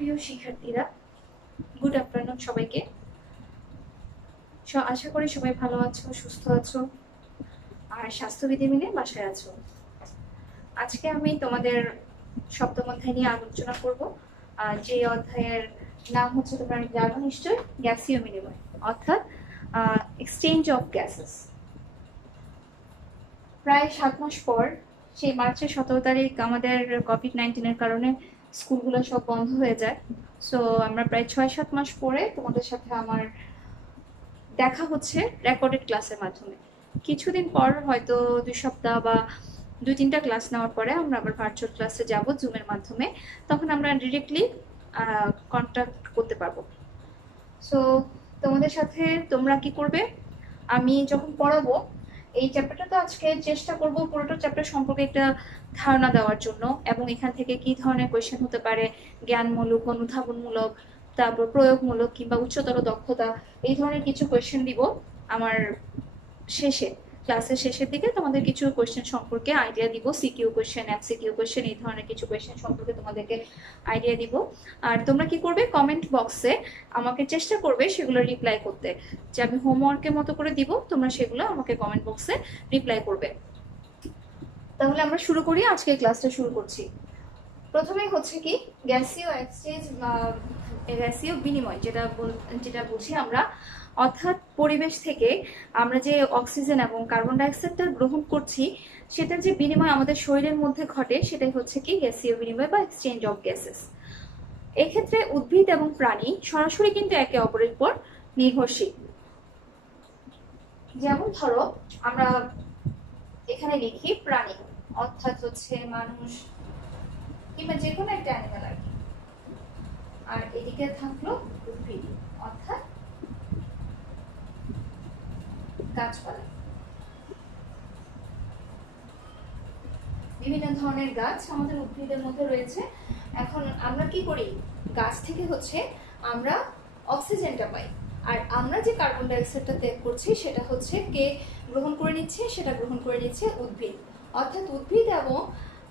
প্রিয় শিক্ষার্থীরা, good afternoon সবাইকে। আশা করি সবাই ভালো আছো, সুস্থ আছো আর স্বাস্থ্যবিধি মেনে বাসায় আছো। আজকে আমি তোমাদের সপ্তম অধ্যায় নিয়ে আলোচনা করব। যে অধ্যায়ের নাম হচ্ছে, তোমরা জানো নিশ্চয়, গ্যাসীয় বিনিময় অর্থাৎ এক্সচেঞ্জ অফ গ্যাসেস। প্রায় 7 মাস পর, সেই মার্চের 17 তারিখ আমাদের কোভিড-19 কারণে স্কুলগুলো সব বন্ধ হয়ে যায়। সো আমরা প্রায় 6-7 মাস পরে তোমাদের সাথে আমার দেখা হচ্ছে রেকর্ডেড ক্লাসের মাধ্যমে। কিছুদিন পর, হয়তো 2 সপ্তাহ বা 2-3টা ক্লাস নেওয়ার পরে আমরা আবার ভার্চুয়াল ক্লাসে যাব জুমের মাধ্যমে। তখন আমরা ডিরেক্টলি কন্ট্যাক্ট করতে পারবো। সো তোমাদের সাথে তোমরা কি করবে, আমি যখন পড়াবো এই চ্যাপ্টারটা, তো আজকে চেষ্টা করব পুরোটা চ্যাপ্টার সম্পর্কে একটা ধারণা দেওয়ার জন্য, এবং এখান থেকে কি ধরনের কোয়েশ্চেন হতে পারে, জ্ঞানমূলক, অনুধাবনমূলক, তারপর প্রয়োগমূলক কিংবা উচ্চতর দক্ষতা, এই ধরনের কিছু কোয়েশ্চেন দিব আমার ক্লাসের শেষের দিকে। তোমাদের কিছু কোয়েশ্চেন সম্পর্কে আইডিয়া দিব, সিকিউ কোয়েশ্চেন, এমসিকিউ কোয়েশ্চেন, এই ধরনের কিছু কোয়েশ্চেন সম্পর্কে তোমাদেরকে আইডিয়া দিব। আর তোমরা কি করবে, কমেন্ট বক্সে আমাকে চেষ্টা করবে সেগুলো রিপ্লাই করতে। যে আমি হোমওয়ার্কের মতো করে দিব, তোমরা সেগুলো আমাকে কমেন্ট বক্সে রিপ্লাই করবে। তাহলে আমরা শুরু করি, আজকে ক্লাসটা শুরু করছি। প্রথমেই হচ্ছে কি, গ্যাসীয় এক্সচেঞ্জ, গ্যাসীয় বিনিময় যেটা বুঝি আমরা, অর্থাৎ পরিবেশ থেকে আমরা যে অক্সিজেন এবং কার্বন ডাইঅক্সাইডটা গ্রহণ করছি, সেটা যে বিনিময় আমাদের শরীরের মধ্যে ঘটে, সেটাই হচ্ছে কি গ্যাসীয় বিনিময় বা এক্সচেঞ্জ অফ গ্যাসেস। এক্ষেত্রে উদ্ভিদ এবং প্রাণী সরাসরি কিন্তু একে অপরের উপর নির্ভরশীল। যেমন ধরো, আমরা এখানে লিখি প্রাণী, অর্থাৎ হচ্ছে মানুষ কিংবা যে কোনো একটা অ্যানিমাল আর কি। আর এদিকে থাকলো উদ্ভিদ, অর্থাৎ গাছপালা। বিভিন্ন ধরনের গাছ আমাদের উদ্ভিদের মধ্যে রয়েছে। এখন আমরা কি করি, গাছ থেকে হচ্ছে আমরা অক্সিজেনটা পাই, আর আমরা যে কার্বন ডাইঅক্সাইডটা ত্যাগ করছি সেটা হচ্ছে কে গ্রহণ করে নিচ্ছে, সেটা গ্রহণ করে নিচ্ছে উদ্ভিদ। অর্থাৎ উদ্ভিদ এবং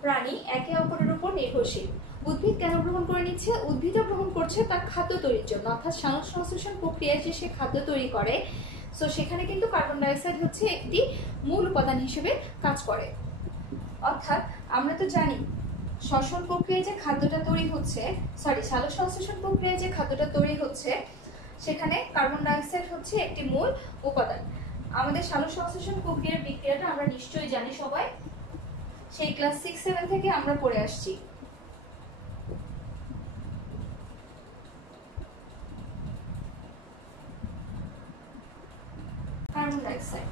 প্রাণী একে অপরের উপর নির্ভরশীল। উদ্ভিদ কেন গ্রহণ করে নিচ্ছে, উদ্ভিদও গ্রহণ করছে তার খাদ্য তৈরির জন্য, অর্থাৎ সালোকসংশ্লেষণ প্রক্রিয়ায় যে সে খাদ্য তৈরি করে। সো সেখানে কিন্তু কার্বন ডাইঅক্সাইড হচ্ছে একটি মূল উপাদান হিসেবে কাজ করে। অর্থাৎ আমরা তো জানি শ্বসন প্রক্রিয়ায় যে খাদ্যটা তৈরি হচ্ছে, সালোকসংশ্লেষণ প্রক্রিয়ায় যে খাদ্যটা তৈরি হচ্ছে, সেখানে কার্বন ডাইঅক্সাইড হচ্ছে একটি মূল উপাদান। আমাদের সালোকসংশ্লেষণ প্রক্রিয়ার বিক্রিয়াটা আমরা নিশ্চয়ই জানি সবাই, সেই ক্লাস 6-7 থেকে আমরা পড়ে আসছি। কার্বন ডাইঅক্সাইড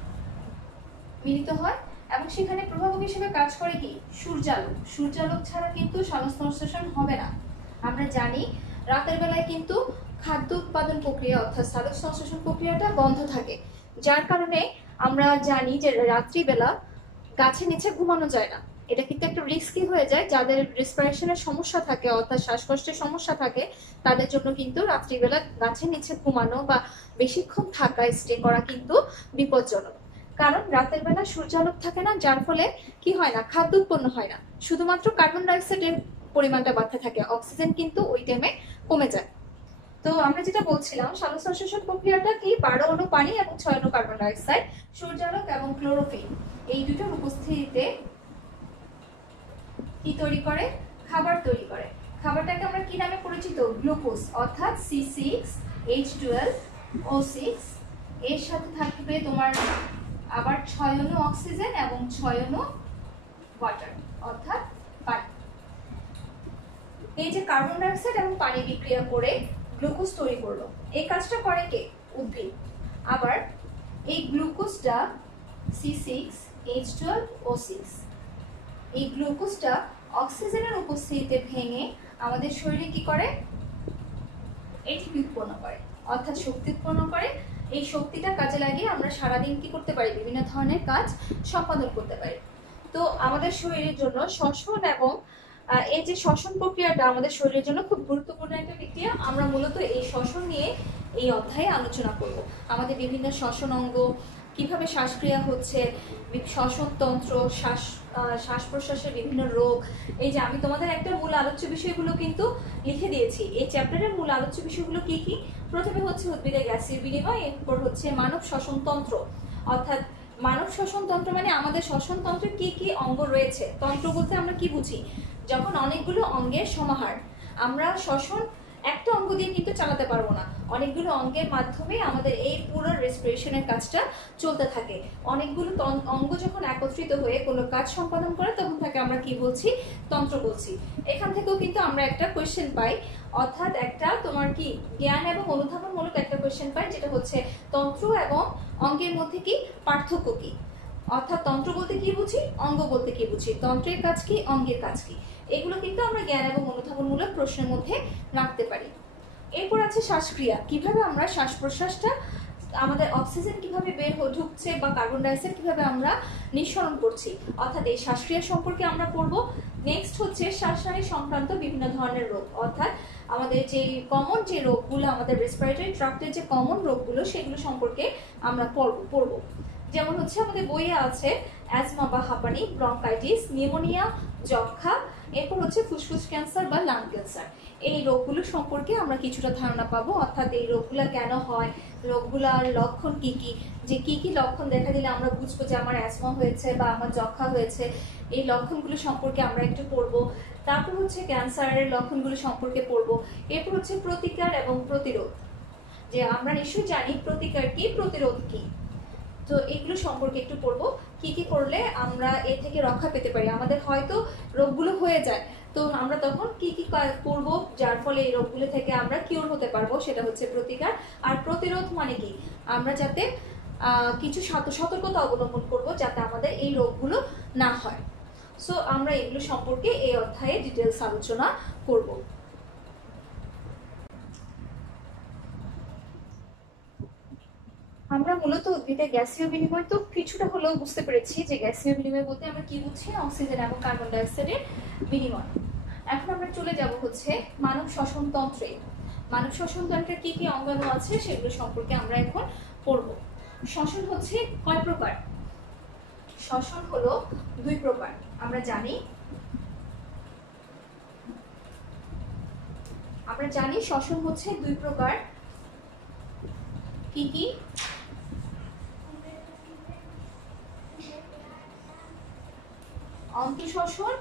মিলিত হয় এবং সেখানে প্রভাবক হিসেবে কাজ করে কি, সূর্যালোক। সূর্যালোক ছাড়া কিন্তু সালোকসংশ্লেষণ হবে না। আমরা জানি রাতের বেলায় কিন্তু খাদ্য উৎপাদন প্রক্রিয়া অর্থাৎ সালোকসংশ্লেষণ প্রক্রিয়াটা বন্ধ থাকে, যার কারণে আমরা জানি যে রাত্রিবেলা গাছের নিচে ঘুমানো যায় না। এটা কিন্তু একটা রিস্কি হয়ে যায়, যাদের রেসপিরেশনের সমস্যা থাকে অর্থাৎ শ্বাসকষ্টের সমস্যা থাকে, তাদের জন্য কিন্তু রাত্রিবেলা গাছের নিচে ঘুমানো বা বেশিক্ষণ থাকা, স্টে করা কিন্তু বিপজ্জনক। কারণ রাতের বেলা সূর্যালোক থাকে না, যার ফলে কি হয় না, খাদ্য উৎপন্ন হয় না, শুধুমাত্র কার্বন ডাইঅক্সাইডের পরিমাণটা বাড়তে থাকে, অক্সিজেন কিন্তু ওই টাইমে কমে যায়। তো আমরা যেটা বলছিলাম, সালোকসংশ্লেষণ প্রক্রিয়াটা কি, 12 অণু পানি এবং 6 অণু কার্বন ডাইঅক্সাইড, সূর্যালোক এবং ক্লোরোফিল, এই দুটোর উপস্থিতিতে কি তৈরি করে, খাবার তৈরি করে। খাবারটাকে আমরা কি নামে পরিচিত, গ্লুকোজ, অর্থাৎ C6H12O6। এর সাথে থাকবে তোমার আবার 6 অণু অক্সিজেন এবং 6 অণু ওয়াটার, অর্থাৎ পানি। এই যে কার্বন ডাইঅক্সাইড এবং পানি বিক্রিয়া করে গ্লুকোজ তৈরি করলো, এই কাজটা করে কে, উদ্ভিদ। আবার এই গ্লুকোজটা C6H12O6, এই গ্লুকোজটা অক্সিজেনের উপস্থিতিতে ভেঙে আমাদের শরীরে কি করে, এটিপি উৎপন্ন করে, অর্থাৎ শক্তি উৎপন্ন করে। এই শক্তিটা কাজে লাগিয়ে আমরা সারাদিন কি করতে পারি, বিভিন্ন ধরনের কাজ সম্পাদন করতে পারি। তো আমাদের শরীরের জন্য শ্বসন এবং এই যে শ্বসন প্রক্রিয়াটা আমাদের শরীরের জন্য খুব গুরুত্বপূর্ণ একটা প্রক্রিয়া। আমরা মূলত এই শ্বসন নিয়ে এই অধ্যায়ে আলোচনা করব। আমাদের বিভিন্ন শ্বসন অঙ্গ, কিভাবে শ্বাসক্রিয়া হচ্ছে, শ্বসন তন্ত্র, শ্বাস শ্বাস প্রশ্বাসের বিভিন্ন রোগ। এই যে আমি তোমাদের একটা মূল আলোচ্য বিষয়গুলো কিন্তু লিখে দিয়েছি। এই চ্যাপ্টারের মূল আলোচ্য বিষয়গুলো কি কি? প্রথমে হচ্ছে উদ্ভিদের গ্যাসীয় বিনিময়, এরপর হচ্ছে মানব শ্বসন তন্ত্র। অর্থাৎ মানব শ্বসন তন্ত্র মানে আমাদের শ্বসন তন্ত্রের কি কি অঙ্গ রয়েছে। তন্ত্র বলতে আমরা কি বুঝি? যখন অনেকগুলো অঙ্গের সমাহার। আমরা শ্বসন একটা অঙ্গ দিয়ে কিন্তু চালাতে পারবো না, অনেকগুলো অঙ্গের মাধ্যমে আমাদের এই পুরো রেসপিরেশনের কাজটা চলতে থাকে। অনেকগুলো অঙ্গ যখন একত্রিত হয়ে কোনো কাজ সম্পাদন করে তখন তাকে আমরা কি বলছি? তন্ত্র বলছি। এখান থেকেও কিন্তু আমরা একটা কোয়েশ্চেন পাই, অর্থাৎ একটা তোমার কি জ্ঞান এবং অনুধাবনমূলক একটা কোয়েশ্চেন পাই, যেটা হচ্ছে তন্ত্র এবং অঙ্গের মধ্যে কি পার্থক্য কি। অর্থাৎ তন্ত্র বলতে কি বুঝি, অঙ্গ বলতে কি বুঝি, তন্ত্রের কাজ কি, অঙ্গের কাজ কি। এগুলো কিন্তু আমরা জ্ঞান এবং অনুধাবনমূলক প্রশ্নের মধ্যে রাখতে পারি। এরপর আছে শ্বাসক্রিয়া, কিভাবে আমরা শ্বাস প্রশ্বাসটা আমাদের অক্সিজেন কিভাবে বের ঢুকছে বা কার্বন ডাইঅক্সাইড কিভাবে আমরা নিঃসরণ করছি, অর্থাৎ এই শ্বাসক্রিয়া সম্পর্কে আমরা পড়বো। নেক্সট হচ্ছে শ্বাসনালী সংক্রান্ত বিভিন্ন ধরনের রোগ, অর্থাৎ আমাদের যে কমন যে রোগগুলো, আমাদের রেসপিরেটরি ট্র্যাক্টের যে কমন রোগগুলো সেগুলো সম্পর্কে আমরা পড়বো। যেমন হচ্ছে আমাদের বইয়ে আছে অ্যাজমা বা হাঁপানি, ব্রঙ্কাইটিস, নিউমোনিয়া, যক্ষা, এরপর হচ্ছে ফুসফুস ক্যান্সার বা লাং ক্যান্সার। এই রোগগুলো সম্পর্কে আমরা কিছুটা ধারণা পাবো, অর্থাৎ এই রোগগুলো কেন হয়, রোগগুলার লক্ষণ কি কি, যে কি কি লক্ষণ দেখা দিলে আমরা বুঝবো যে আমার অ্যাজমা হয়েছে বা আমার যক্ষা হয়েছে। এই লক্ষণগুলো সম্পর্কে আমরা একটু পড়বো। তারপর হচ্ছে ক্যান্সারের লক্ষণগুলো সম্পর্কে পড়বো। এরপর হচ্ছে প্রতিকার এবং প্রতিরোধ, যে আমরা নিশ্চয়ই জানি প্রতিকার কি, প্রতিরোধ কি। তো এগুলো সম্পর্কে একটু পড়বো, কি কি করলে আমরা এ থেকে রক্ষা পেতে পারি। আমাদের হয়তো রোগগুলো হয়ে যায়, তো আমরা তখন কি কি করবো যার ফলে এই রোগগুলো থেকে আমরা কিওর হতে পারবো, সেটা হচ্ছে প্রতিকার। আর প্রতিরোধ মানে কি, আমরা যাতে কিছু সতর্কতা অবলম্বন করব যাতে আমাদের এই রোগগুলো না হয়। সো আমরা এগুলো সম্পর্কে এই অধ্যায়ে ডিটেলস আলোচনা করব। আমরা মূলত উদ্ভিদের গ্যাসীয় বিনিময় তো কিছুটা হলেও বুঝতে পেরেছি, যে গ্যাসীয় বিনিময় বলতে আমরা কি বুঝছি, অক্সিজেন এবং কার্বন ডাইঅক্সাইডের বিনিময়। এখন আমরা চলে যাব হচ্ছে মানব শ্বসন তন্ত্রে। মানব শ্বসন তন্ত্রের কি কি অঙ্গাণু আছে সেগুলো সম্পর্কে আমরা এখন পড়ব। শ্বসন হচ্ছে কয় প্রকার? শ্বসন হলো দুই প্রকার, আমরা জানি শ্বসন হচ্ছে দুই প্রকার। কি কি? অন্তঃশ্বসন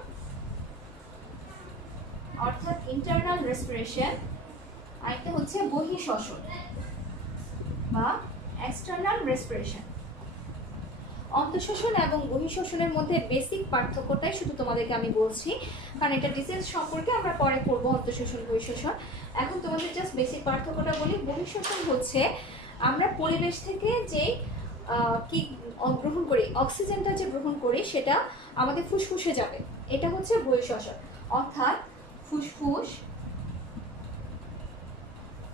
অর্থাৎ ইন্টারনাল রেসপিরেশন, আরেকটা হচ্ছে বহিঃশ্বসন বা এক্সটার্নাল রেসপিরেশন। অন্তঃশ্বসন এবং বহিঃশ্বসনের মধ্যে বেসিক পার্থক্যটাই শুধু তোমাদেরকে আমি বলছি, কারণ এটা ডিটেইলস সম্পর্কে আমরা পরে পড়বো, অন্তঃশ্বসন বহিঃশ্বসন। এখন তোমাদের জাস্ট বেসিক পার্থক্যটা বলি। বহিঃশ্বসন হচ্ছে আমরা পরিবেশ থেকে যে কি গ্রহণ করি, অক্সিজেনটা যে গ্রহণ করি সেটা আমাদের ফুসফুসে যাবে, এটা হচ্ছে বহিঃশ্বসন। অর্থাৎ ফুসফুস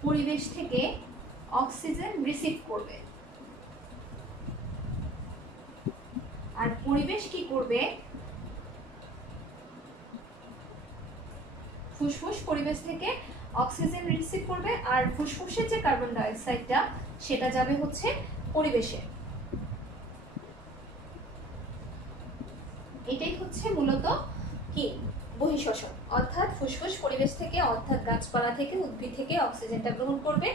পরিবেশ থেকে অক্সিজেন রিসিভ করবে, আর পরিবেশ কি করবে, ফুসফুস পরিবেশ থেকে অক্সিজেন রিসিভ করবে, আর ফুসফুসের যে কার্বন ডাইঅক্সাইডটা সেটা যাবে হচ্ছে পরিবেশে। এটাই হচ্ছে মূলত কি বহিঃশ্বসন। অর্থাৎ ফুসফুস পরিবেশ থেকে, অর্থাৎ গাছপালা থেকে, উদ্ভিদ থেকে অক্সিজেনটা গ্রহণ করবে,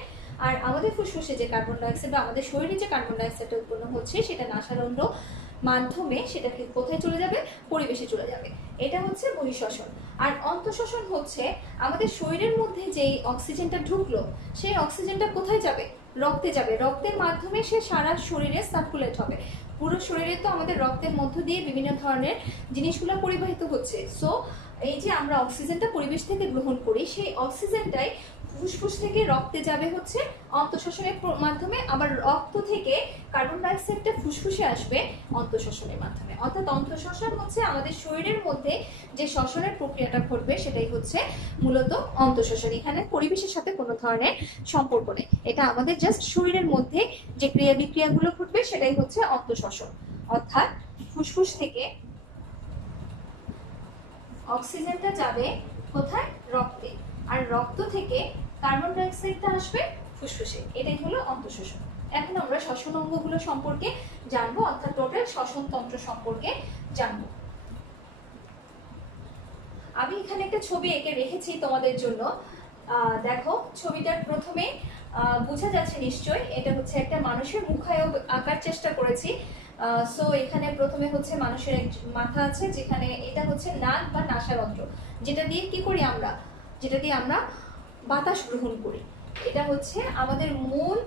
আর আমাদের ফুসফুসে যে কার্বন ডাইঅক্সাইড বা আমাদের শরীরে যে কার্বন ডাইঅক্সাইডটা উৎপন্ন হচ্ছে সেটা নাসারন্ধ্র মাধ্যমে সেটাকে কোথায় চলে যাবে, পরিবেশে চলে যাবে। এটা হচ্ছে বহিঃশ্বসন। আর অন্তঃশ্বসন হচ্ছে আমাদের শরীরের মধ্যে যেই অক্সিজেনটা ঢুকলো সেই অক্সিজেনটা কোথায় যাবে, রক্তে যাবে, রক্তের মাধ্যমে সে সারা শরীরে সার্কুলেট হবে। পুরো শরীরে তো আমাদের রক্তের মধ্য দিয়ে বিভিন্ন ধরনের জিনিসগুলো পরিবাহিত হচ্ছে। সো এই যে আমরা অক্সিজেনটা পরিবেশ থেকে গ্রহণ করি, সেই অক্সিজেনটাই ফুসফুস থেকে রক্তে যাবে হচ্ছে অন্তঃশ্বসনের মাধ্যমে, আবার রক্ত থেকে কার্বন ডাইঅক্সাইডটা ফুসফুসে আসবে অন্তঃশ্বসনের মাধ্যমে। অর্থাৎ অন্তঃশ্বসন হচ্ছে আমাদের শরীরের মধ্যে যে শ্বসনের প্রক্রিয়াটা ঘটবে সেটাই হচ্ছে মূলত অন্তঃশ্বসন। এখানে পরিবেশের সাথে কোনো ধরনের সম্পর্ক নেই, এটা আমাদের জাস্ট শরীরের মধ্যে যে ক্রিয়া বিক্রিয়াগুলো ঘটবে সেটাই হচ্ছে অন্তঃশ্বসন। অর্থাৎ ফুসফুস থেকে অক্সিজেনটা যাবে কোথায়, রক্তে, আর রক্ত থেকে কার্বন ডাইঅক্সাইডটা আসবে ফুসফুসে, এটাই হলো অন্তঃশ্বসন। এখন আমরা শ্বসন অঙ্গগুলো সম্পর্কে জানবো, অর্থাৎ টোটাল শ্বসন তন্ত্র সম্পর্কে জানবো। এখানে একটা ছবি এঁকে রেখেছি তোমাদের জন্য। দেখো ছবিটার প্রথমে বোঝা যাচ্ছে নিশ্চয় এটা হচ্ছে একটা মানুষের মুখায়ব আঁকার চেষ্টা করেছি। সো এখানে প্রথমে হচ্ছে মানুষের মাথা আছে, যেখানে এটা হচ্ছে নাক বা নাসারন্ধ্র, যেটা দিয়ে কি করি আমরা, যেটা দিয়ে আমরা বাতাস গ্রহণ করি। এটা হচ্ছে আমাদের মূল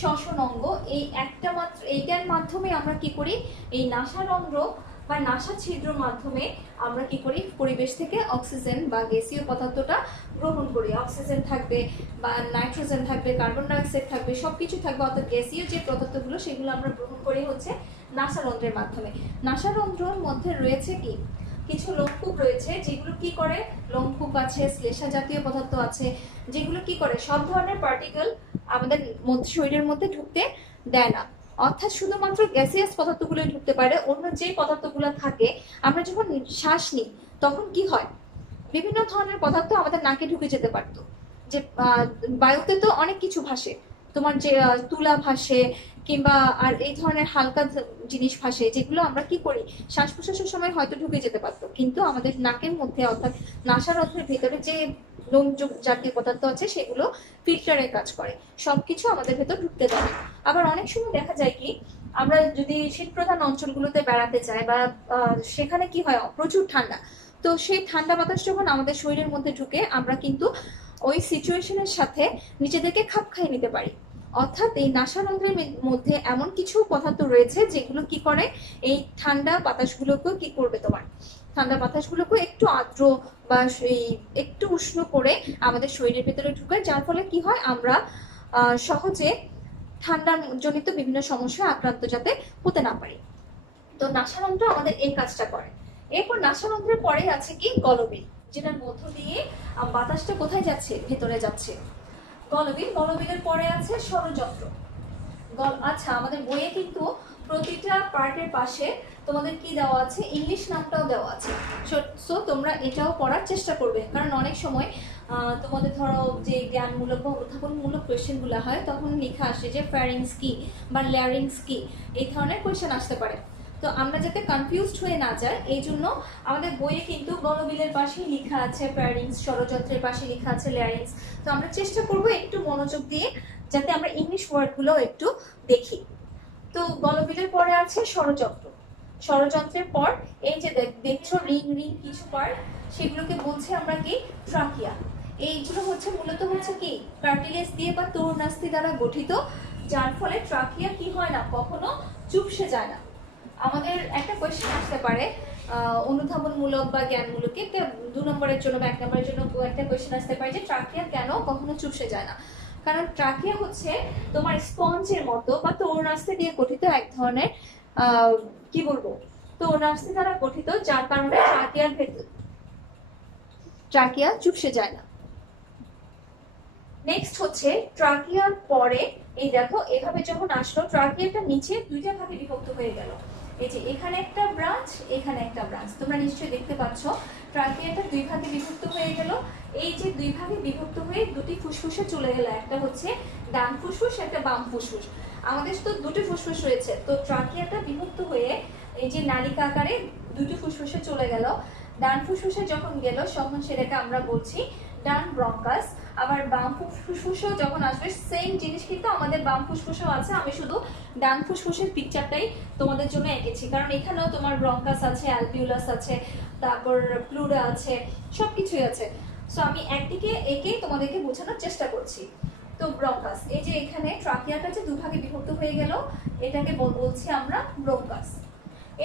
শ্বসন অঙ্গ। এই একটা মাত্র এইটার মাধ্যমে আমরা কি করি, এই নাসারন্ধ্র বা নাসা ছিদ্রর মাধ্যমে আমরা কি করি, পরিবেশ থেকে অক্সিজেন বা গ্যাসীয় পদার্থটা গ্রহণ করি। অক্সিজেন থাকবে বা নাইট্রোজেন থাকবে, কার্বন ডাইঅক্সাইড থাকবে, সবকিছু থাকবে, অর্থাৎ গ্যাসীয় যে পদার্থগুলো সেগুলো আমরা গ্রহণ করি হচ্ছে নাসারন্ধ্রের মাধ্যমে। নাসারন্ধ্রের মধ্যে রয়েছে কি, কিছু লোমকূপ রয়েছে, যেগুলো কি করে, লোমকূপ আছে, শ্লেষা জাতীয় পদার্থ আছে, যেগুলো কি করে সব ধরনের পার্টিকেল আমাদের শরীরের মধ্যে ঢুকতে দেয় না। অর্থাৎ শুধুমাত্র গ্যাসিয়াস পদার্থগুলো ঢুকতে পারে, অন্য যে পদার্থগুলো থাকে, আমরা যখন শ্বাস নিই তখন কি হয়, বিভিন্ন ধরনের পদার্থ আমাদের নাকে ঢুকে যেতে পারতো। যে বায়ুতে তো অনেক কিছু ভাসে, তোমার যে তুলা ভাসে কিংবা আর এই ধরনের হালকা জিনিস ভাসে, যেগুলো আমরা কি করি শ্বাস প্রশ্বাসের সময় হয়তো ঢুকে যেতে পারতো, কিন্তু আমাদের নাকের মধ্যে অর্থাৎ নাসারন্ধ্রের ভিতরে যে লোম জাতীয় পদার্থ আছে সেগুলো ফিল্টারের কাজ করে, সবকিছু আমাদের ভেতর ঢুকতে দেয়। আবার অনেক সময় দেখা যায় কি, আমরা যদি শীত প্রধান অঞ্চলগুলোতে বেড়াতে যাই বা সেখানে কি হয় প্রচুর ঠান্ডা, তো সেই ঠান্ডা বাতাস যখন আমাদের শরীরের মধ্যে ঢুকে আমরা কিন্তু ওই সিচুয়েশনের সাথে নিজেদেরকে খাপ খাইয়ে নিতে পারি। অর্থাৎ এই নাসারন্ধ্রের মধ্যে এমন কিছু পদার্থ রয়েছে যেগুলো কি করে, এই ঠান্ডা বাতাসগুলোকেও কি করবে, তোমার ঠান্ডা বাতাসগুলোকে একটু আর্দ্র বা একটু উষ্ণ করে আমাদের শরীরের ভিতরে ঢুকায়, যার ফলে কি হয় আমরা সহজে ঠান্ডার জনিত বিভিন্ন সমস্যা আক্রান্ত যাতে হতে না পারি। তো নাসারন্ধ্র আমাদের এই কাজটা করে। এরপর নাসারন্ধ্রের পরে আছে কি গলবিল, যেটার মধ্য দিয়ে বাতাসটা কোথায় যাচ্ছে, ভেতরে যাচ্ছে, গলবিল। গলবিলের পরে আছে ষড়যন্ত্র। আচ্ছা, আমাদের বইয়ে কিন্তু প্রতিটা পার্টের পাশে তোমাদের কি দেওয়া আছে, ইংলিশ নামটাও দেওয়া আছে। সো তোমরা এটাও পড়ার চেষ্টা করবে, কারণ অনেক সময় তোমাদের ধরো যে জ্ঞানমূলক বা উদ্ভাবনমূলক কোয়েশ্চেনগুলো হয় তখন লেখা আসে যে ফ্যারিংস কি বা ল্যারিংস কি, এই ধরনের কোয়েশ্চেন আসতে পারে। তো আমরা যাতে কনফিউজড হয়ে না যাই এই জন্য আমাদের বইয়ে কিন্তু গলবিলের পাশেই লেখা আছে ফ্যারিংস, ষড়যন্ত্রের পাশে লেখা আছে ল্যারিংস। তো আমরা চেষ্টা করব একটু মনোযোগ দিয়ে যাতে আমরা ইংলিশ ওয়ার্ডগুলো একটু দেখি। তো গলবিলের পরে আছে ষড়যন্ত্র। ষড়যন্ত্রের পর এই যে দেখছো রিং রিং কিছু পার্ট, সেগুলোকে বলছে আমরা কি ট্রাকিয়া। এইগুলো হচ্ছে মূলত হচ্ছে কি কার্টিলেজ দিয়ে বা তরুণাস্থি দ্বারা গঠিত, যার ফলে ট্রাকিয়া কি হয় না, কখনো চুপসে যায় না। আমাদের একটা কোয়েশ্চেন আসতে পারে অনুধাবনমূলক বা জ্ঞানমূলক, একটা 2 নম্বরের জন্য বা 1 নম্বরের জন্য একটা কোয়েশ্চেন আসতে পারে যে ট্রাকিয়া কেন কখনো চুপসে যায় না। কারণ ট্রাকিয়া হচ্ছে তোমার স্পঞ্জের মতো বা তরুণাস্থি দিয়ে গঠিত এক ধরনের কি বলবো, তরুণাস্থি দ্বারা গঠিত, যার কারণে ট্রাকিয়া চুপসে যায় না। নেক্সট হচ্ছে ট্রাকিয়ার পরে এই দেখো এভাবে যখন আসলো, ট্রাকিয়াটা নিচে দুইটা ভাগে বিভক্ত হয়ে গেল। এই যে এখানে একটা ব্রাঞ্চ, এখানে একটা ব্রাঞ্চ, তোমরা নিশ্চয়ই দেখতে পাচ্ছ ট্রাকিয়াটা 2 ভাগে বিভক্ত হয়ে গেল। এই যে 2 ভাগে বিভক্ত হয়ে দুটি ফুসফুসে চলে গেল, একটা হচ্ছে ডান ফুসফুস, একটা বাম ফুসফুস। আমাদের তো দুটি ফুসফুস রয়েছে, তো ট্রাকিয়াটা বিভক্ত হয়ে এই যে নালিকা আকারে দুটি ফুসফুসে চলে গেল। ডান ফুসফুসে যখন গেল তখন সেটাকে আমরা বলছি ডান ব্রঙ্কাস। আবার বাম ফুসফুসেও যখন আসবে সেম জিনিস, কিন্তু আমাদের বাম ফুসফুসেও আছে, আমি শুধু ডান ফুসফুসের পিকচারটাই তোমাদের জন্য এঁকেছি, কারণ এখানেও তোমার ব্রঙ্কাস আছে, অ্যালভিউলাস আছে, তারপর প্লুরা আছে, সবকিছুই আছে। সো আমি একদিকে এঁকে তোমাদেরকে বোঝানোর চেষ্টা করছি। তো ব্রঙ্কাস, এই যে এখানে ট্রাকিয়াটা যে 2 ভাগে বিভক্ত হয়ে গেল, এটাকে বলছি আমরা ব্রঙ্কাস।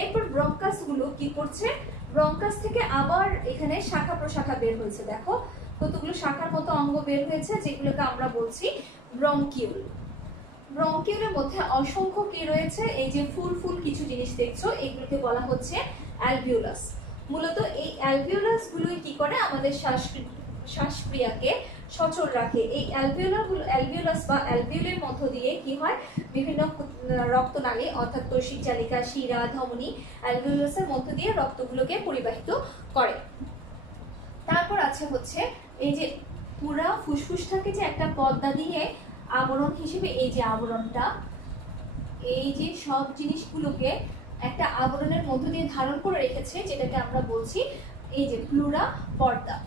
এরপর ব্রঙ্কাস গুলো কি করছে, ব্রঙ্কাস থেকে আবার এখানে শাখা প্রশাখা বের হয়েছে। দেখো কতগুলো শাখার মতো অঙ্গ বের হয়েছে, যেগুলোকে আমরা বলছি ব্রঙ্কিউল। ব্রঙ্কিউলের মধ্যে অসংখ্য কি রয়েছে, এই যে ফুল ফুল কিছু জিনিস দেখছো, এগুলোকে বলা হচ্ছে অ্যালভিউলাস। মূলত এই অ্যালভিউলাস গুলোই কি করে আমাদের শ্বাসক্রিয়াকে সচল রাখে। এই অ্যালভিউলাস বা অ্যালভিউলের মধ্য দিয়ে কি হয়, বিভিন্ন রক্তনালী অর্থাৎ কৈশিক জালিকা, শিরা, ধমনী অ্যালভিউলাসের মধ্য দিয়ে রক্তগুলোকে পরিবাহিত করে। তারপর আছে হচ্ছে এই যে পুরা ফুসফুসটাকে যে একটা পর্দা দিয়ে আবরণ হিসেবে, এই যে আবরণটা, এই যে সব জিনিসগুলোকে একটা আবরণের মধ্য দিয়ে ধারণ করে রেখেছে, যেটাকে আমরা বলছি এই যে প্লুরা পর্দা।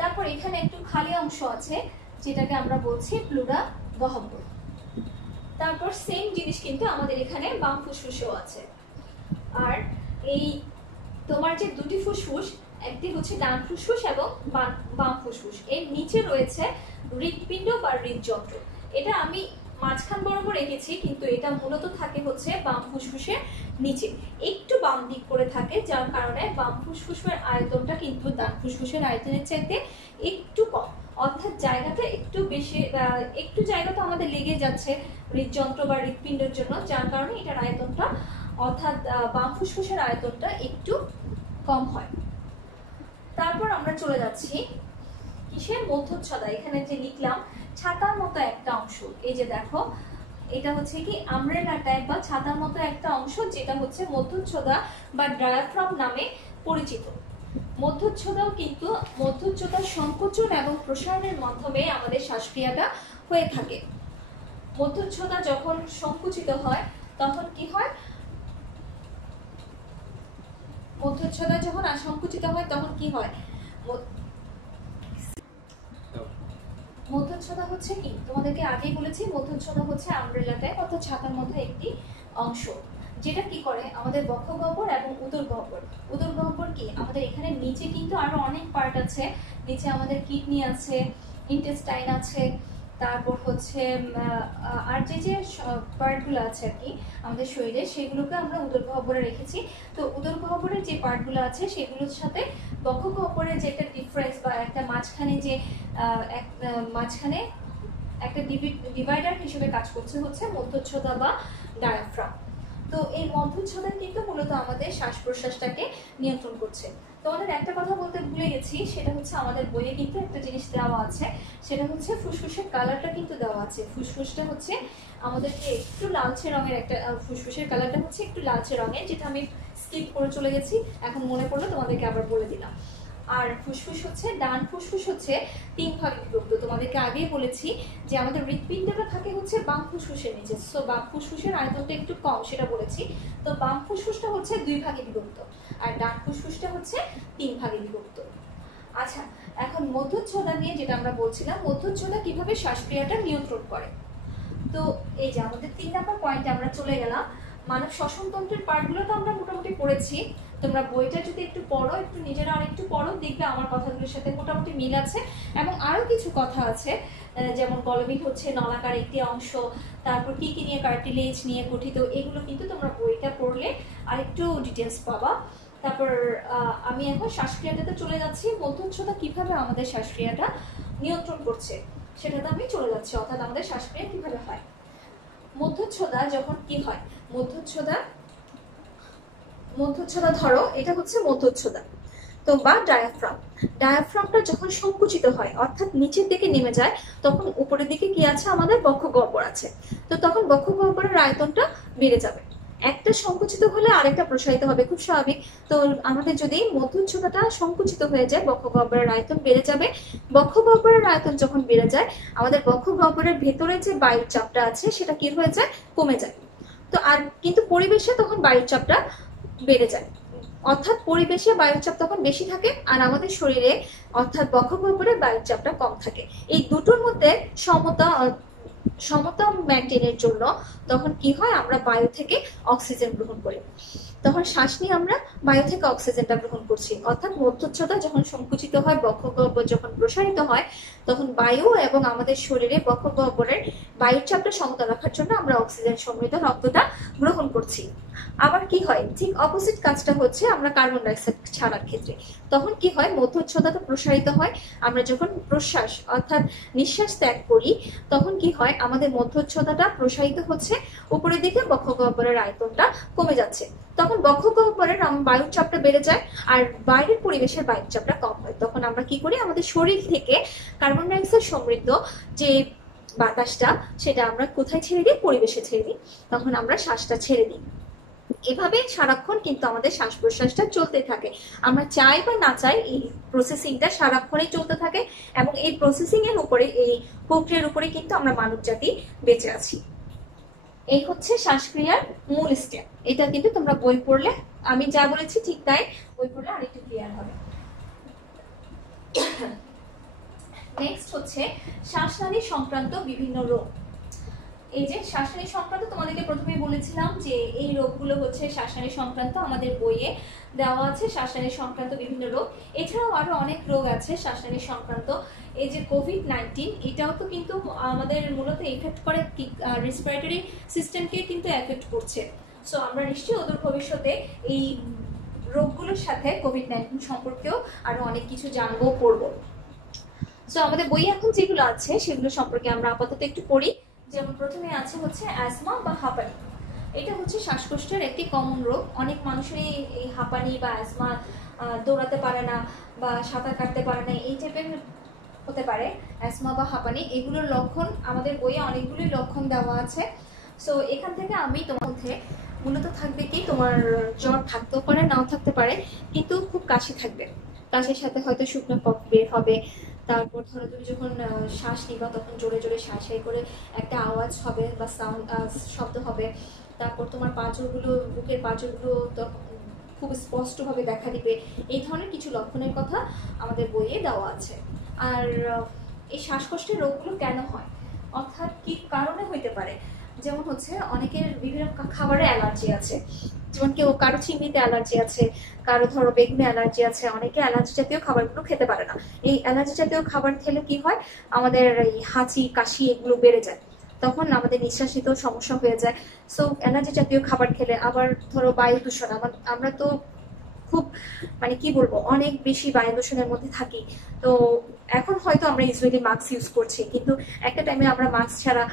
তারপর এখানে একটু খালি অংশ আছে যেটাকে আমরা বলছি প্লুরা গহ্বর। তারপর সেম জিনিস কিন্তু আমাদের এখানে বাম ফুসফুসেও আছে। আর এই তোমার যে দুটি ফুসফুস, একটি হচ্ছে ডান ফুসফুস এবং বাম ফুসফুস, এর নিচে রয়েছে হৃৎপিণ্ড বা হৃদযন্ত্র। এটা আমি মাঝখান বরাবর রেখেছি, কিন্তু এটা মূলত থাকে হচ্ছে বাম ফুসফুসের নিচে, একটু বাম দিক করে থাকে, যার কারণে বাম ফুসফুসের আয়তনটা কিন্তু ডান ফুসফুসের আয়তনের চাইতে একটু কম। অর্থাৎ জায়গাটা একটু বেশি, একটু জায়গা তো আমাদের লেগে যাচ্ছে হৃদযন্ত্র বা হৃৎপিণ্ডের জন্য, যার কারণে এটার আয়তনটা অর্থাৎ বাম ফুসফুসের আয়তনটা একটু কম হয়। তারপর আমরা চলে যাচ্ছি কিসের মধ্যচ্ছদা। এখানে যে লিখলাম ছাতার মতো একটা অংশ, এই যে দেখো এটা হচ্ছে কি আমব্রেলা টাইপ বা ছাতার মতো একটা অংশ, যেটা হচ্ছে মধ্যচ্ছদা বা ডায়াফ্রাম নামে পরিচিত। মধ্যচ্ছদাও কিন্তু মধ্যচ্ছদার সংকোচন এবং প্রসারণের মাধ্যমে আমাদের শ্বাসক্রিয়াটা হয়ে থাকে। মধ্যচ্ছদা যখন সংকুচিত হয় তখন কি হয়, মধ্যচ্ছদা যখন সংকুচিত হয় তখন কি হয়, মধ্যচ্ছদা হচ্ছে কি তোমাদেরকে আগেই বলেছি, মধ্যচ্ছদা হচ্ছে আমব্রেলা টাইপ অর্থাৎ ছাতার মধ্যে একটি অংশ, যেটা কি করে আমাদের বক্ষ গহ্বর এবং উদর গহ্বর। উদর গহ্বর কি আমাদের এখানে নিচে কিন্তু আরো অনেক পার্ট আছে, নিচে আমাদের কিডনি আছে, ইন্টেস্টাইন আছে, তারপর হচ্ছে আর যে যে পার্টগুলো আছে আর কি আমাদের শরীরে, সেগুলোকে আমরা উদর গহ্বরে রেখেছি। তো উদর গহ্বরের যে পার্টগুলো আছে সেগুলোর সাথে বক্ষ গহ্বরের যে একটা ডিফারেন্স বা একটা মাঝখানে যে মাঝখানে একটা ডিভাইডার হিসেবে কাজ করছে হচ্ছে মধ্যচ্ছদা বা ডায়াফ্রাম। তো এই মধ্যচ্ছদা কিন্তু মূলত আমাদের শ্বাস প্রশ্বাসটাকে নিয়ন্ত্রণ করছে। তোমাদের একটা কথা বলতে ভুলে গেছি, সেটা হচ্ছে আমাদের বইয়ে কিন্তু একটা জিনিস দেওয়া আছে, সেটা হচ্ছে ফুসফুসের কালারটা কিন্তু দেওয়া আছে। ফুসফুসটা হচ্ছে আমাদেরকে একটু লালচে রঙের, একটা ফুসফুসের কালারটা হচ্ছে একটু লালচে রঙের, যেটা আমি স্কিপ করে চলে গেছি, এখন মনে পড়লো তোমাদেরকে আবার বলে দিলাম। আর ফুসফুস হচ্ছে, ডান ফুসফুস হচ্ছে 3 ভাগে বিভক্ত। তোমাদেরকে আগেই বলেছি যে আমাদের হৃৎপিণ্ডটা থাকে হচ্ছে বাম ফুসফুসের নিচে, সো বাম ফুসফুসের আয়তনটা একটু কম সেটা বলেছি। তো বাম ফুসফুসটা হচ্ছে 2 ভাগে বিভক্ত আর ডান ফুসফুসটা হচ্ছে 3 ভাগে বিভক্ত। আচ্ছা, এখন মধ্যচ্ছদা নিয়ে যেটা আমরা বলছিলাম, মধ্যচ্ছদা কিভাবে শ্বাসক্রিয়াটা নিয়ন্ত্রণ করে। তো এই যে আমাদের 3 নম্বর পয়েন্টে আমরা চলে গেলাম। মানব শ্বসনতন্ত্রের পার্টগুলো তো আমরা মোটামুটি পড়েছি। তোমরা বইটা যদি একটু পড়ো, একটু নিজেরা আরেকটু পড়ো, দেখবে আমার কথাগুলোর সাথে মোটামুটি মিল আছে। এবং আরো কিছু কথা আছে, যেমন গলবিল হচ্ছে নলাকার একটি অংশ, তারপর কি কি নিয়ে, কার্টিলেজ নিয়ে গঠিত, এগুলো কিন্তু তোমরা বইটা পড়লে আরেকটু ডিটেলস পাবা। তারপর আমি এখন শ্বাসক্রিয়াটাতে চলে যাচ্ছি, মধ্যচ্ছদা কিভাবে আমাদের শ্বাসক্রিয়াটা নিয়ন্ত্রণ করছে সেটাতে আমি চলে যাচ্ছি, অর্থাৎ আমাদের শ্বাসক্রিয়া কিভাবে হয়। মধ্যচ্ছদা যখন কি হয়, মধ্যচ্ছদা ধরো এটা হচ্ছে মধ্যচ্ছদা, তো বা ডায়াফ্রামটা যখন সংকুচিত হয় অর্থাৎ নিচের দিকে নেমে যায়, তখন উপরের দিকে কি আছে, আমাদের বক্ষ গহ্বর আছে। তো তখন বক্ষ গহ্বরের আয়তনটা বেড়ে যাবে, একটা সংকুচিত হলে আরেকটা প্রসারিত হবে, খুব স্বাভাবিক। তো আমাদের যদি মধ্যচ্ছদাটা সংকুচিত হয়ে যায়, বক্ষ গহ্বরের আয়তন বেড়ে যাবে। বক্ষ গহ্বরের আয়তন যখন বেড়ে যায়, আমাদের বক্ষ গহ্বরের ভেতরে যে বায়ুর চাপটা আছে সেটা কি হয়ে যায়, কমে যায়। তো আর কিন্তু পরিবেশে তখন বায়ুর চাপটা বেড়ে যায়, অর্থাৎ পরিবেশে বায়ুর চাপ তখন বেশি থাকে আর আমাদের শরীরে অর্থাৎ বক্ষ গহ্বরে বায়ুর চাপটা কম থাকে। এই দুটোর মধ্যে সমতা মেনটেনের জন্য তখন কি হয়, আমরা বায়ু থেকে অক্সিজেন গ্রহণ করি। তখন শ্বাস নিয়ে আমরা বায়ু থেকে অক্সিজেনটা গ্রহণ করছি, অর্থাৎ মধ্যচ্ছদা যখন সংকুচিত হয়, বক্ষ গহ্বর যখন প্রসারিত হয়, তখন বায়ু এবং আমাদের শরীরে বক্ষ গহ্বরের বায়ুর চাপটা সমতা রাখার জন্য আমরা অক্সিজেন সমৃদ্ধ রক্তটা গ্রহণ করছি। আবার কি হয়, ঠিক অপোজিট কাজটা হচ্ছে আমরা কার্বন ডাইঅক্সাইড ছাড়ার ক্ষেত্রে। তখন কি হয়, মধ্যচ্ছদাটা প্রসারিত হয়, আমরা যখন প্রশ্বাস অর্থাৎ নিঃশ্বাস ত্যাগ করি, তখন কি হয়, আমাদের মধ্যচ্ছদাটা প্রসারিত হচ্ছে উপরের দিকে, বক্ষ গহ্বরের আয়তনটা কমে যাচ্ছে। তখন বক্ষ গহ্বরের বায়ুর চাপটা বেড়ে যায় আর বাইরের পরিবেশের বায়ুর চাপটা কম হয়। তখন আমরা কি করি, আমাদের শরীর থেকে কার্বন ডাইঅক্সাইড সমৃদ্ধ যে বাতাসটা সেটা আমরা কোথায় ছেড়ে দিই, পরিবেশে ছেড়ে দিই। তখন আমরা শ্বাসটা ছেড়ে দিই। এভাবে সারাক্ষণ কিন্তু আমাদের শ্বাস প্রশ্বাসটা চলতে থাকে, আমরা চাই বা না চাই এই প্রসেসিংটা সারাক্ষণই চলতে থাকে। এবং এই প্রসেসিং এর উপরে, এই প্রক্রিয়ার উপরে কিন্তু আমরা মানব জাতি বেঁচে আছি। এই হচ্ছে শ্বাসক্রিয়ার মূল স্টেপ, এটা কিন্তু তোমরা বই পড়লে আমি যা বলেছি ঠিক তাই বই পড়লে আরেকটু ক্লিয়ার হবে। নেক্সট হচ্ছে শ্বাসনালী সংক্রান্ত বিভিন্ন রোগ। এই যে শ্বাসনালী সংক্রান্ত তোমাদেরকে প্রথমেই বলেছিলাম যে এই রোগগুলো হচ্ছে শ্বাসনালী সংক্রান্ত, আমাদের বইয়ে দেওয়া আছে শ্বাসনালী সংক্রান্ত বিভিন্ন রোগ। এছাড়াও আরো অনেক রোগ আছে শ্বাসনালী সংক্রান্ত। এই যে কোভিড-19 এটাও তো কিন্তু আমাদের মূলত এফেক্ট করে রেসপিরেটরি সিস্টেমকে কিন্তু এফেক্ট করছে। সো আমরা নিশ্চয়ই অদূর ভবিষ্যতে এই রোগগুলোর সাথে কোভিড-19 সম্পর্কেও আরো অনেক কিছু জানবো, পড়বো। সো আমাদের বই এখন যেগুলো আছে সেগুলো সম্পর্কে আমরা আপাতত একটু পড়ি। যেমন প্রথমে আছে হচ্ছে অ্যাজমা বা হাঁপানি। এটা হচ্ছে শ্বাসকষ্টের একটি কমন রোগ। অনেক মানুষেরই এই হাঁপানি বা অ্যাজমা, দৌড়াতে পারে না বা সাঁতার কাটতে পারে না, এই টাইপের হতে পারে অ্যাজমা বা হাঁপানি। এগুলোর লক্ষণ আমাদের বইয়ে অনেকগুলি লক্ষণ দেওয়া আছে। সো এখান থেকে আমি তোমার মধ্যে মূলত থাকবে কি, তোমার জ্বর থাকতেও পারে নাও থাকতে পারে, কিন্তু খুব কাশি থাকবে, কাশির সাথে হয়তো শুকনো কফ বের হবে। তারপর ধরো তুমি যখন শ্বাস নিবা তখন জোরে জোরে শ্বাস করে একটা আওয়াজ হবে বা সাউন্ড, শব্দ হবে। তারপর তোমার পাঁজরগুলো, বুকের পাঁজরগুলো তখন খুব স্পষ্টভাবে দেখা দিবে। এই ধরনের কিছু লক্ষণের কথা আমাদের বইয়ে দেওয়া আছে। আর এই শ্বাসকষ্টের রোগগুলো কেন হয়, অর্থাৎ কি কারণে হইতে পারে, যেমন হচ্ছে অনেকের বিভিন্ন খাবারে অ্যালার্জি আছে, যেমন কেউ কারো চিংড়িতে অ্যালার্জি আছে, কারো ধরো বেগুনে অ্যালার্জি আছে, অনেকে অ্যালার্জি জাতীয় খাবারগুলো খেতে পারে না। এই অ্যালার্জি জাতীয় খাবার খেলে কি হয়, আমাদের এই হাঁচি কাশি এগুলো বেড়ে যায়, তখন আমাদের নিঃশ্বাস নিতেও সমস্যা হয়ে যায়। সো অ্যালার্জি জাতীয় খাবার খেলে, আবার ধরো বায়ু দূষণ, আমরা তো খুব মানে কি বলবো অনেক বেশি বায়ু দূষণের মধ্যে থাকি। তো এখন হয়তো আমরা ইউজুয়ালি মাস্ক ইউজ করছি, কিন্তু একটা টাইমে আমরা মাস্ক ছাড়া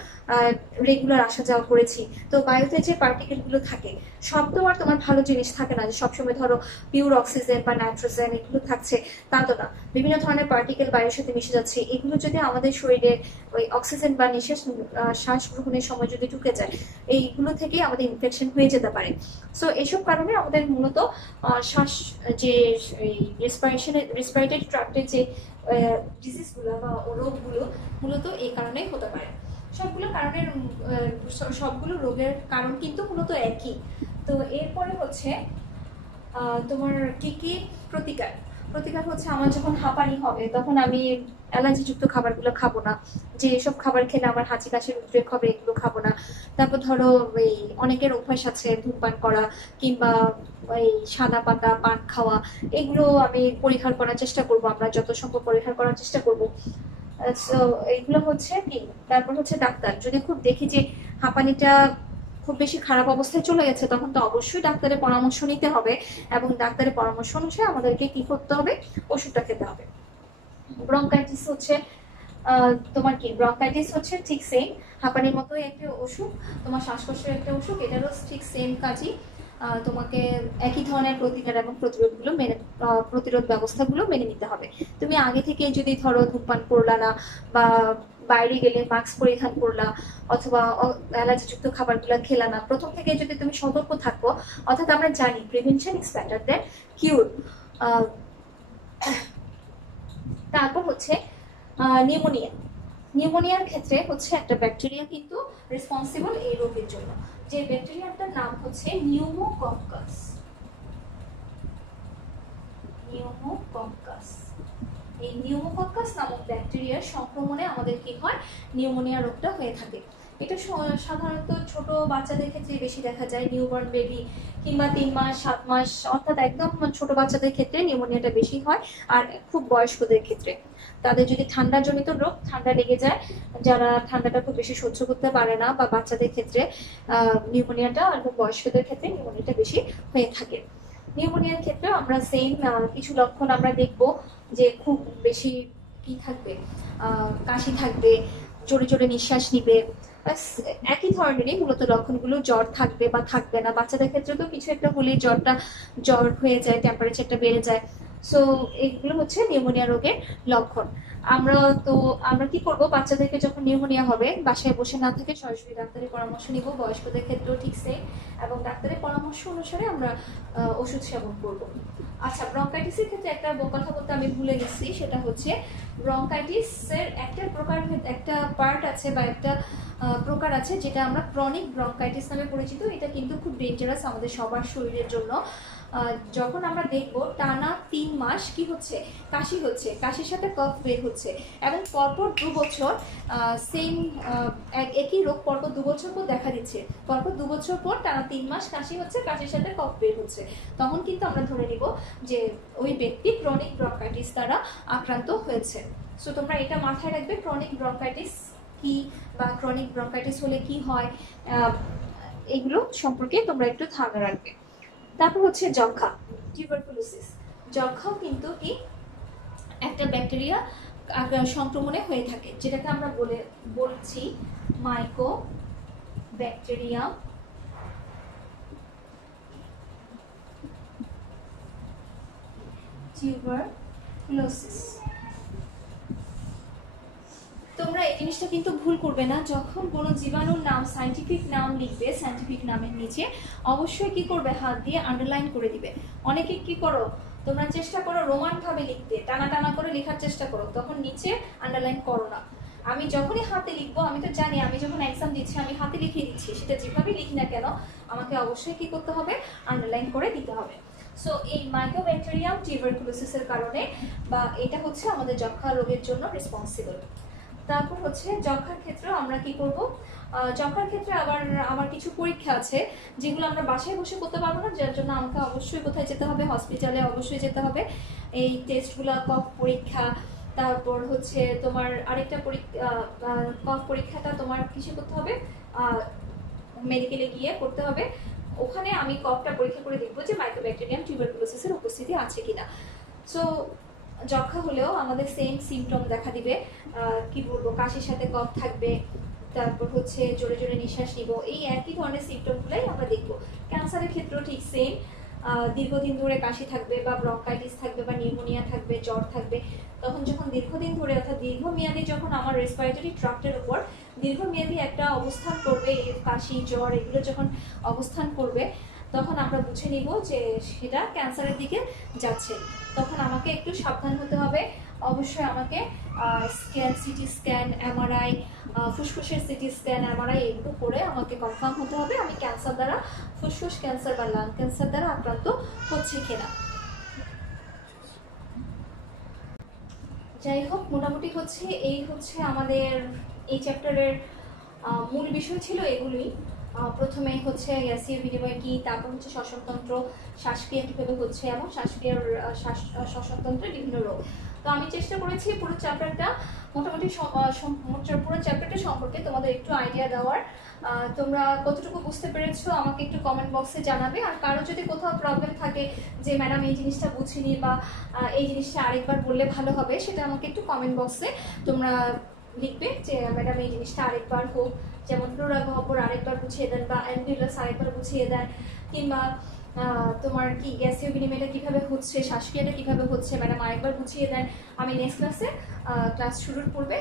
রেগুলার আসা যাওয়া করেছি। তো বায়ুতে যে পার্টিকেল গুলো থাকে সব তো আর তোমার ভালো জিনিস থাকে না যে সবসময় ধরো পিওর অক্সিজেন বা নাইট্রোজেন এগুলো থাকছে, তা তো না। বিভিন্ন ধরনের পার্টিকেল বায়ুর সাথে মিশে যাচ্ছে। এগুলো যদি আমাদের শরীরে ওই অক্সিজেন বা শ্বাস গ্রহণের সময় যদি ঢুকে যায়, এইগুলো থেকে আমাদের ইনফেকশন হয়ে যেতে পারে। সো এইসব কারণে আমাদের মূলত শ্বাস যে রেসপিরেটরি ট্র্যাক্টের যে ডিজিজগুলো বা রোগগুলো মূলত এই কারণেই হতে পারে। সবগুলো রোগের কারণ কিন্তু মূলত একই। তো এরপরে হচ্ছে তোমার কি কি প্রতিকার। প্রতিকার হচ্ছে আমার যখন হাঁপানি হবে তখন আমি অ্যালার্জিযুক্ত খাবারগুলো খাবো না, যে এসব খাবার খেলে আমার হাঁচি কাশির উদ্রেক হবে এগুলো খাবো না। তারপর ধরো এই অনেকের অভ্যাস আছে ধূমপান করা কিংবা এই সাদা পাতা পান খাওয়া, এগুলো আমি পরিহার করার চেষ্টা করব, আমরা যত সম্ভব পরিহার করার চেষ্টা করব। সো এইগুলো হচ্ছে কি। তারপর হচ্ছে ডাক্তার, যদি খুব দেখি যে হাঁপানিটা খুব বেশি খারাপ অবস্থায় চলে গেছে তখন তো অবশ্যই ডাক্তারের পরামর্শ নিতে হবে, এবং ডাক্তারের পরামর্শ অনুযায়ী আমাদেরকে কি করতে হবে, ওষুধটা খেতে হবে। ব্রঙ্কাইটিস হচ্ছে তোমার কি, ব্রঙ্কাইটিস হচ্ছে ঠিক সেম হাঁপানির মতোই একটা অসুখ, তোমার শ্বাসকষ্টের একটা অসুখ, এটারও ঠিক সেম কাজই। তোমাকে একই ধরনের প্রতিকার এবং প্রতিরোধ ব্যবস্থাগুলো মেনে নিতে হবে। তুমি আগে থেকে যদি ধরো ধূমপান করলা না বা বাইরে গেলে মাস্ক পরিধান করলা অথবা অ্যালার্জিযুক্ত খাবারগুলো খেলা না, প্রথম থেকে যদি তুমি সতর্ক থাকো, অর্থাৎ আমরা জানি প্রিভেনশন ইজ বেটার দ্যান কিউর। তারপর হচ্ছে নিউমোনিয়া। নিউমোনিয়ার ক্ষেত্রে হচ্ছে একটা ব্যাকটেরিয়া কিন্তু রেসপন্সিবল এই রোগের জন্য, যে ব্যাকটেরিয়াটার নাম হচ্ছে নিউমোকক্কাস। নিউমোকক্কাস, এই নিউমোকক্কাস নামক ব্যাকটেরিয়ার সংক্রমণে আমাদের কি হয়, নিউমোনিয়া রোগটা হয়ে থাকে। এটা সাধারণত ছোট বাচ্চাদের ক্ষেত্রে বেশি দেখা যায়, নিউবর্ন বেবি কিংবা 3 মাস 7 মাস, অর্থাৎ একদম ছোট বাচ্চাদের ক্ষেত্রে নিউমোনিয়াটা বেশি হয়। আর খুব বয়স্কদের ক্ষেত্রে তাদের যদি ঠান্ডা জনিত রোগ, ঠান্ডা লেগে যায়, যারা ঠান্ডাটা খুব বেশি সহ্য করতে পারে না, বা বাচ্চাদের ক্ষেত্রে নিউমোনিয়াটা, আর বয়স্কদের ক্ষেত্রে নিউমোনিয়াটা বেশি হয়ে থাকে। নিউমোনিয়ার ক্ষেত্রে আমরা সেম কিছু লক্ষণ আমরা দেখব, যে খুব বেশি কি থাকবে, কাশি থাকবে, জোরে জোরে নিঃশ্বাস নিবে, একই ধরনেরই মূলত লক্ষণগুলো। জ্বর থাকবে বা থাকবে না, বাচ্চাদের ক্ষেত্রে তো কিছু একটা হলেই জ্বর হয়ে যায়, টেম্পারেচারটা বেড়ে যায়। সো এগুলো হচ্ছে নিউমোনিয়া রোগের লক্ষণ। আমরা কি করব, বাচ্চাদেরকে যখন নিউমোনিয়া হবে বাসায় বসে না থেকে সরাসরি ডাক্তারের পরামর্শ নিব, বয়স্কদের ক্ষেত্রেও ঠিক সেম, এবং ডাক্তারের পরামর্শ অনুসারে আমরা ওষুধ সেবন করব। আচ্ছা, ব্রঙ্কাইটিসের ক্ষেত্রে একটা কথা বলতে আমি ভুলে গেছি, সেটা হচ্ছে ব্রঙ্কাইটিসের একটা পার্ট আছে বা একটা প্রকার আছে যেটা আমরা ক্রনিক ব্রঙ্কাইটিস নামে পরিচিত। এটা কিন্তু খুব ডেঞ্জারাস আমাদের সবার শরীরের জন্য। যখন আমরা দেখব টানা 3 মাস কি হচ্ছে, কাশি হচ্ছে, কাশির সাথে কফ বের হচ্ছে, এবং পরপর 2 বছর সেম একই রোগ পরপর 2 বছর পর দেখা দিচ্ছে, পরপর 2 বছর পর টানা 3 মাস কাশি হচ্ছে, কাশির সাথে কফ বের হচ্ছে, তখন কিন্তু আমরা ধরে নিব যে ওই ব্যক্তি ক্রনিক ব্রঙ্কাইটিস দ্বারা আক্রান্ত হয়েছে। সো তোমরা এটা মাথায় রাখবে, ক্রনিক ব্রঙ্কাইটিস কি বা ক্রনিক ব্রঙ্কাইটিস হলে কি হয়, এগুলো সম্পর্কে তোমরা একটু ধারণা রাখবে। তারপর হচ্ছে যক্ষা, টিউবারকুলোসিস। যক্ষাও কিন্তু কি একটা ব্যাকটেরিয়া সংক্রমণে হয়ে থাকে, যেটাকে আমরা বলছি মাইকো ব্যাকটেরিয়াম টিউবারকুলোসিস। তোমরা এই জিনিসটা কিন্তু ভুল করবে না, যখন কোনো জীবাণুর নাম সায়েন্টিফিক নাম লিখবে, সায়েন্টিফিক নামের নিচে অবশ্যই কি করবে, হাত দিয়ে আন্ডারলাইন করে দিবে। অনেকে কি করো, তোমরা চেষ্টা করো রোমান ভাবে লিখতে, টানা টানা করে লেখার চেষ্টা করো, তখন নিচে আন্ডারলাইন করো না। আমি যখনই হাতে লিখবো, আমি তো জানি আমি যখন এক্সাম দিচ্ছি আমি হাতে লিখে দিচ্ছি, সেটা যেভাবে লিখি না কেন আমাকে অবশ্যই কি করতে হবে, আন্ডারলাইন করে দিতে হবে। সো এই মাইকোব্যাকটেরিয়াম টিউবারকুলোসিসের কারণে বা এটা হচ্ছে আমাদের যক্ষা রোগের জন্য রেসপন্সিবল। তারপর হচ্ছে যক্ষার ক্ষেত্রে আমরা কি করব, যক্ষার ক্ষেত্রে আবার আমার কিছু পরীক্ষা আছে যেগুলো আমরা বাসায় বসে করতে পারবো না, যার জন্য আমাকে অবশ্যই কোথায় যেতে হবে, হসপিটালে অবশ্যই যেতে হবে। এই টেস্টগুলো কফ পরীক্ষা, তারপর হচ্ছে তোমার আরেকটা কফ পরীক্ষাটা তোমার কিসে করতে হবে, মেডিকেলে গিয়ে করতে হবে। ওখানে আমি কফটা পরীক্ষা করে দেখবো যে মাইকোব্যাকটেরিয়াম টিউবারকুলোসিসের উপস্থিতি আছে কিনা। সো যক্ষা হলেও আমাদের সেম সিমটম দেখা দিবে, কি বলবো, কাশির সাথে কফ থাকবে, তারপর হচ্ছে জোরে জোরে নিঃশ্বাস নিব, এই একই ধরনের সিমটমগুলাই আমরা দেখবো। ক্যান্সারের ক্ষেত্রেও ঠিক সেম, দীর্ঘদিন ধরে কাশি থাকবে বা ব্রঙ্কাইটিস থাকবে বা নিউমোনিয়া থাকবে, জ্বর থাকবে। তখন যখন দীর্ঘদিন ধরে অর্থাৎ দীর্ঘমেয়াদী যখন আমার রেসপিরেটরি ট্র্যাক্টের উপর দীর্ঘমেয়াদী একটা অবস্থান করবে, কাশি জ্বর এগুলো যখন অবস্থান করবে, তখন আমরা বুঝে নিব যে সেটা ক্যান্সারের দিকে যাচ্ছে। তখন আমাকে একটু সাবধান হতে হবে। অবশ্যই আমাকে স্ক্যান, সিটি স্ক্যান, এমআরআই, ফুসফুসের সিটি স্ক্যান, এমআরআই এগুলো করে আমাকে কনফার্ম হতে হবে আমি ক্যান্সার দ্বারা, ফুসফুস ক্যান্সার বা লাং ক্যান্সার দ্বারা আক্রান্ত হচ্ছে কিনা। যাই হোক, মোটামুটি হচ্ছে এই হচ্ছে আমাদের এই চ্যাপ্টারের মূল বিষয় ছিল এগুলি। প্রথমে হচ্ছে গ্যাসীয় বিনিময় কি, তারপর হচ্ছে শ্বসনতন্ত্র, শ্বাসক্রিয়া কীভাবে হচ্ছে, এবং শ্বাসক্রিয়ার শ্বসনতন্ত্রের বিভিন্ন রোগ। তো আমি চেষ্টা করেছি পুরো চ্যাপ্টারটা মোটামুটি পুরো চ্যাপ্টারটা সম্পর্কে তোমাদের একটু আইডিয়া দেওয়ার। তোমরা কতটুকু বুঝতে পেরেছো আমাকে একটু কমেন্ট বক্সে জানাবে। আর কারো যদি কোথাও প্রবলেম থাকে যে ম্যাডাম এই জিনিসটা বুঝিনি বা এই জিনিসটা আরেকবার বললে ভালো হবে, সেটা আমাকে একটু কমেন্ট বক্সে তোমরা লিখবে যে ম্যাডাম এই জিনিসটা আরেকবার হোক, যেমন প্লুরাগহ্বর আরেকবার বুঝিয়ে দেন বা অ্যালভিউলাস আরেকবার বুঝিয়ে দেন, কিংবা তোমার কি গ্যাসীয় বিনিময়টা কিভাবে হচ্ছে, শ্বাসক্রিয়াটা কিভাবে হচ্ছে ম্যাডাম আরেকবার বুঝিয়ে দেন। আমি নেক্সট ক্লাসে ক্লাস শুরুর পূর্বে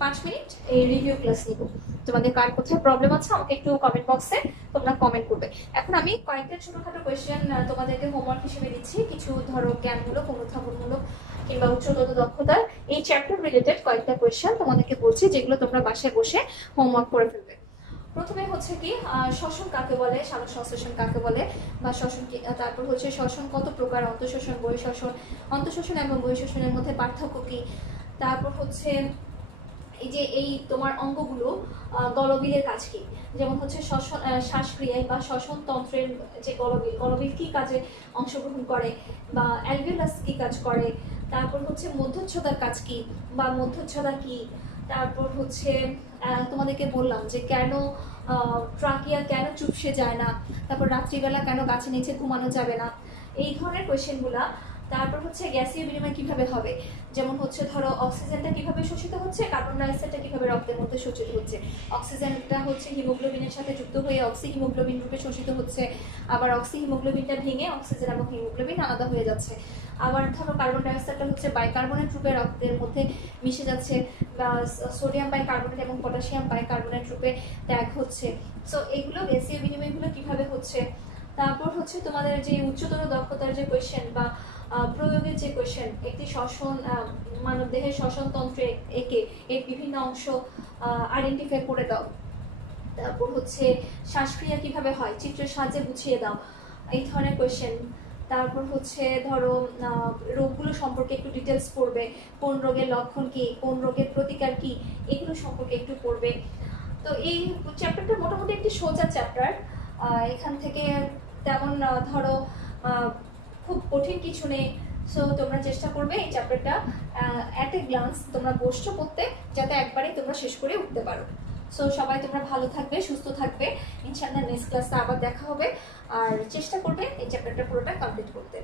5 মিনিট এই রিভিউ ক্লাস নিব। তোমাদের কার কোথায় প্রবলেম আছে আমাকে একটু কমেন্ট বক্সে তোমরা কমেন্ট করবে। এখন আমি কয়েকটা ছোটখাটো কোয়েশ্চেন তোমাদেরকে হোমওয়ার্ক হিসেবে দিচ্ছি, কিছু ধরো জ্ঞানমূলক, অনুধাবনমূলক কিংবা উচ্চতর দক্ষতার এই চ্যাপ্টার রিলেটেড কয়েকটা কোয়েশ্চেন তোমাদেরকে বলছি, যেগুলো তোমরা বাসায় বসে হোমওয়ার্ক করে ফেলবে। প্রথমে হচ্ছে কি, শ্বসন কাকে বলে, সালোক সংশ্লেষণ কাকে বলে বা শ্বসন কি, তারপর হচ্ছে শ্বসন কত প্রকার, অন্তঃশ্বসন, বহিঃশ্বসন, অন্তঃশ্বসন এবং বহিঃশ্বসনের মধ্যে পার্থক্য কি, তারপর হচ্ছে এই যে এই তোমার অঙ্গগুলো গলবিলের কাজ কি, যেমন হচ্ছে শ্বাসক্রিয়ায় বা শ্বসন তন্ত্রের যে গলবিল কি কাজে অংশগ্রহণ করে বা অ্যালভিউলাস কি কাজ করে, তারপর হচ্ছে মধ্যচ্ছদার কাজ কি বা মধ্যচ্ছদা কি, তারপর হচ্ছে তোমাদেরকে বললাম যে কেন ট্রাকিয়া কেন চুপসে যায় না, তারপর রাত্রিবেলা কেন গাছের নিচে ঘুমানো যাবে না, এই ধরনের কোয়েশ্চেনগুলা। তারপর হচ্ছে গ্যাসীয় বিনিময় কিভাবে হবে, যেমন হচ্ছে ধরো অক্সিজেনটা কিভাবে শোষিত হচ্ছে, কার্বন ডাইঅক্সাইডটা কিভাবে রক্তের মধ্যে শোষিত হচ্ছে, অক্সিজেনটা হচ্ছে হিমোগ্লোবিনের সাথে যুক্ত হয়ে অক্সি হিমোগ্লোবিন রূপে শোষিত হচ্ছে, আবার অক্সি হিমোগ্লোবিনটা ভেঙে অক্সিজেন এবং হিমোগ্লোবিন আলাদা হয়ে যাচ্ছে, আবার ধরো কার্বন ডাইঅক্সাইডটা হচ্ছে বাইকার্বনেট রূপে রক্তের মধ্যে মিশে যাচ্ছে, বা সোডিয়াম বাইকার্বনেট এবং পটাশিয়াম বাইকার্বনেট রূপে ত্যাগ হচ্ছে। সো এগুলো গ্যাসীয় বিনিময়গুলো কিভাবে হচ্ছে। তারপর হচ্ছে তোমাদের যে উচ্চতর দক্ষতার যে কোয়েশ্চেন বা প্রয়োগের যে কোয়েশ্চেন, একটি শ্বসন মানবদেহের শ্বসনতন্ত্রে একে এর বিভিন্ন অংশ আইডেন্টিফাই করে দাও। তারপর হচ্ছে শ্বাসক্রিয়া কিভাবে হয় চিত্রের সাহায্যে বুঝিয়ে দাও, এই ধরনের কোয়েশ্চেন। তারপর হচ্ছে ধরো রোগগুলো সম্পর্কে একটু ডিটেলস পড়বে, কোন রোগের লক্ষণ কি, কোন রোগের প্রতিকার কি, এগুলো সম্পর্কে একটু পড়বে। তো এই চ্যাপ্টারটা মোটামুটি একটি সোজা চ্যাপ্টার, এখান থেকে তেমন ধরো খুব কঠিন কিছু নেই। সো তোমরা চেষ্টা করবে এই চ্যাপ্টারটা অ্যাট এ গ্লান্স তোমরা বসছো পড়তে, যাতে একবারে তোমরা শেষ করে উঠতে পারো। সো সবাই তোমরা ভালো থাকবে, সুস্থ থাকবে, ইনশাআল্লাহ নেক্সট ক্লাসে আবার দেখা হবে। আর চেষ্টা করবে এই চ্যাপ্টারটা পুরোটা কমপ্লিট করতে।